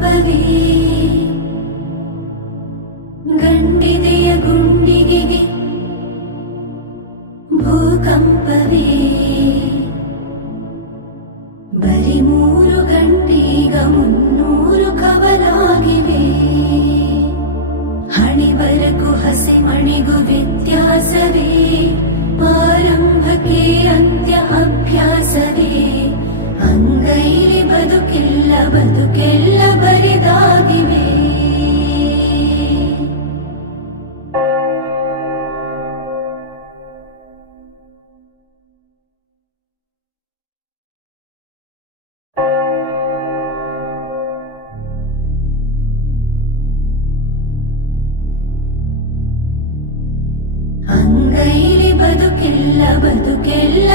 ಭೂಕಂಪವೇ ಗಂಡಿದೆಯ ಗುಂಡಿಗೆಗೆ ಭೂಕಂಪವೇ ಬರಿ 3 ಗಂಟೀಗ 300 ಕವಲಾಗಿವೆ ಹಣಿಬರಕು ಹಸಿಮಣಿಗೂ ವ್ಯತ್ಯಾಸವೇ ಆರಂಭಕ್ಕೆ ಅಂತ್ಯ ಅಭ್ಯಾಸವೇ ಅಂಗೈಲಿ ಬದುಕಿಲ್ಲ ಬದುಕೆಲ್ಲ ಬರಿದಾಗಿವೆ ಅಂಗೈಲಿ ಬದುಕಿಲ್ಲ ಬದುಕೆಲ್ಲ